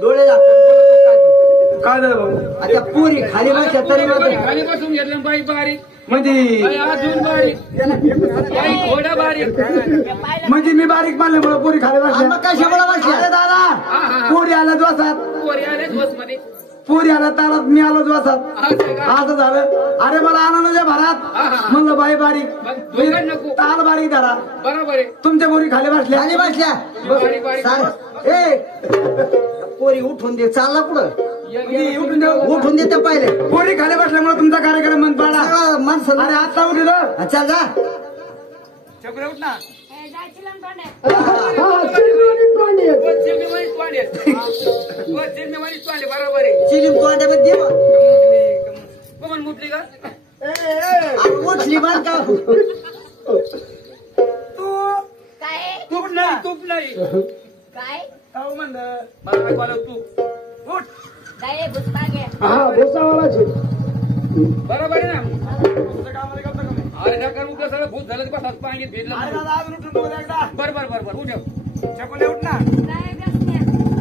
डोळे काय झालं भाऊ? आता पुरी खाली बसल्या तरी खाली बसून घेतलं बाई बारीक म्हणजे अजून बारीक थोडा बारीक म्हणजे मी बारीक मानल्यामुळे पुरी खाली बसल्या कशामुळे बसल्या दादा? पुरी आला जोसात, पोरी आले बसमध्ये पुरी आला तारात, मी आलो जोसात, असं झालं. अरे मला आनंदाच्या भरात म्हणलं बाई बारीक नको ताल बारीक धरा. बरोबर आहे. तुमच्या पोरी खाली बसल्या, खाली बसल्या. पोरी उठून दे, चालला पुढं उठून देते पाहिले. पोरी खाली बसल्यामुळे तुमचा कार्यक्रम मन पाडा माणसं. अरे आता उठलं, चल जा चक्र उठ ना. बरोबर आहे. चिलीम तोंड्यामध्ये कोण मुटली का उठली बर का तूप नाही तूप नाही काय म्हणलं मला ऐकवायला तू उठ. हा भुसावालाची बरोबर आहे ना. अरे नका उठलं सगळं भूत झालं बस पाणी भेटलं. बरोबर बरोबर उठ चकोले उठ ना.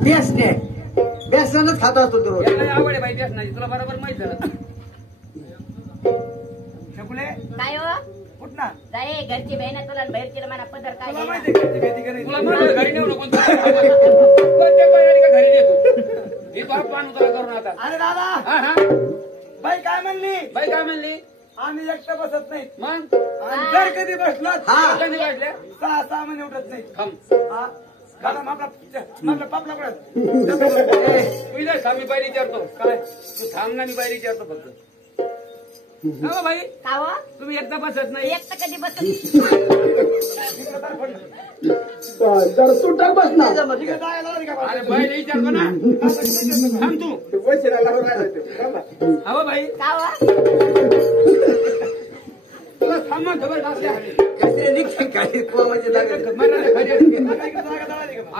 बेसने बेसनच खात असतो तो रोज. आवड आहे बाई बेस नाही तुला बरोबर माहित झालं. चकुले काय हो उठ ना. काय घरची बहीण तुला बाहेरची मला पदर काय तुला माहिती तुला म्हणलं घरी नेऊ नको कोणत्या बाई का घरी नेतो मी बाप पान उतारा करून आता. अरे दादा हा हा बाई काय म्हणली? बाई काय म्हणली? आम्ही एकटं बसत नाही. मग जर कधी बसलो कधी वाटल्या 6 महिने उठत नाही. आपला पापला पडत मी मी बाई विचारतो काय तू थांब ना. मी बाई विचारतो फक्त. हा बाई का हो तुम्ही एकदा बसत नाही. एकटं कधी बसत जर तुटक बसणार. अरे बाई विचारतो ना. थांब तू. हा बाई का हो तुला थांब ना खबर असल्या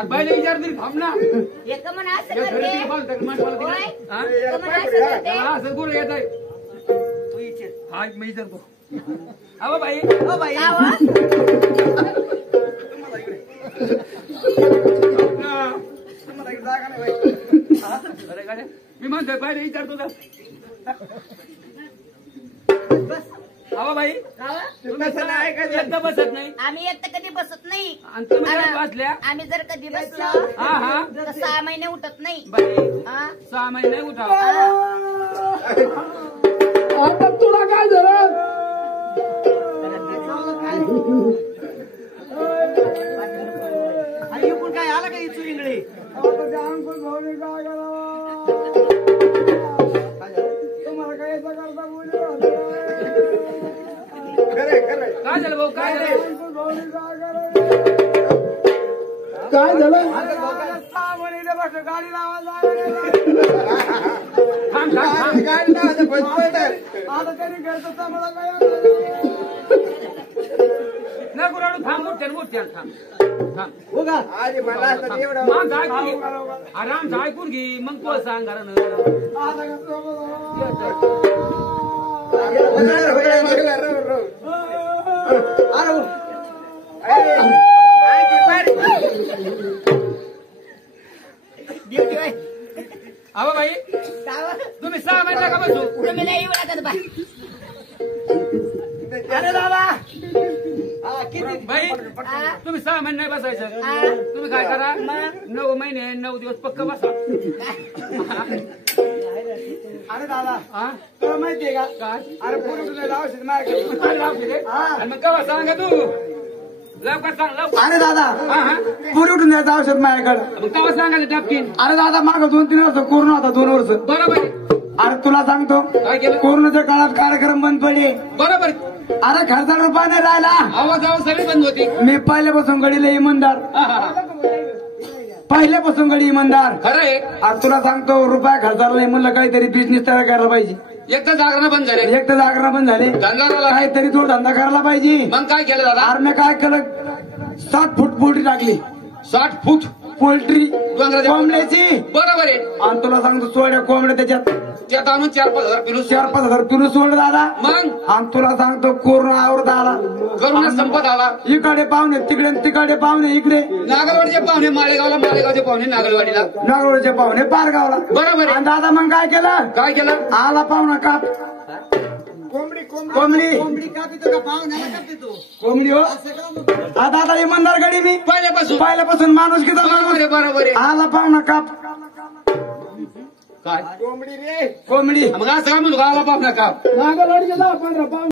बाईला विचार तरी थांब ना. एक म्हणा असं करते असं गुरु येत आहे. हा मी विचारतो. हा बाई हो बाई का हो मी म्हणतोय बाईला विचारतो का. हा बाई एकदा बसत नाही. आम्ही एकटं कधी बसत नाही. आणि तुम्ही जर बसल्या आम्ही जर कधी बसलो हा हा तर 6 महिने उठत नाही. बाई हा? 6 महिने नाही उठा. आता तुला काय झालं? आई पण काय आला का इचू इंगळे? तुम्हाला काय याचा करता काय झालं भाऊ काय झालं? काय झालं? गाडी आता तरी घरचं मला काय नको रडू. थांब मोठ्या थांब हो का? आराम ऐकून घे मग तू सांग घरानं. अहो बाई तुम्ही 6 महिने का बसू. तुम्ही नाही येऊ लागत बाई. अरे दादा बाई तुम्ही 6 महिने नाही बसायचं. तुम्ही काय करा 9 महिने 9 दिवस पक्क बसा. अरे दादा हा तुला माहितीये का? काय अरे पूर्वी तुला औषध मागे. मग कवा सांगा तू लवकर सांग लवकर. अरे दादा हा हा पूर्वी उठून द्यायचं औषध माझ्याकडे. मग कवा सांगायला टापकीन. अरे दादा माग 2-3 वर्ष कोरोना होता. 2 वर्ष. बरोबर आहे. अरे तुला सांगतो काय केलं? कोरोनाच्या काळात कार्यक्रम बंद पडले. बरोबर. अरे खर्चा रुपया नाही राहिला. आवाज सगळी बंद होती. मी पहिल्यापासून गडीला इमानदार. पहिल्यापासून गडी इमानदार. खरं आहे. अरे तुला सांगतो रुपया खर्चाला नाही म्हणलं काहीतरी बिझनेस तयार करायला पाहिजे. एकदा जागरण बंद झाले. एक तर जागरण बंद झाले. काहीतरी तो धंदा करायला पाहिजे. मग काय केलं दादा? अरे मी काय केलं 60 फूट पोल्ट्री टाकली. 60 फूट पोल्ट्री डोंगराच्या कोंबड्याची. बरोबर आहे. आणि तुला सांगतो सोड्या कोंबड्या त्याच्यात त्यात आणून 4-5 हजार पिलू 4-5 हजार तुला सोड दादा. मग आणि तुला सांगतो कोरोना आवडत आला. करून संपत आला. इकडे पाहुणे तिकडे आणि तिकडे पाहुणे इकडे. नागलवाडीचे पाहुणे मालेगावला, मालेगावचे पाहुणे नागलवाडीला, नागोळचे पाहुणे पारगावला. बरोबर आहे. आणि दादा मग काय केलं? काय केलं? आला पाहुणा काप कोंबडी कोंबडी हो. आता इमानदार गडी मी पहिल्यापासून माणूस किती बरोबर आहे, बरोबर आहे. आला पाहुणा काप काय कोंबडी मग असं काय म्हणतो गावाला पाहुणा का? नागलवाडीला 15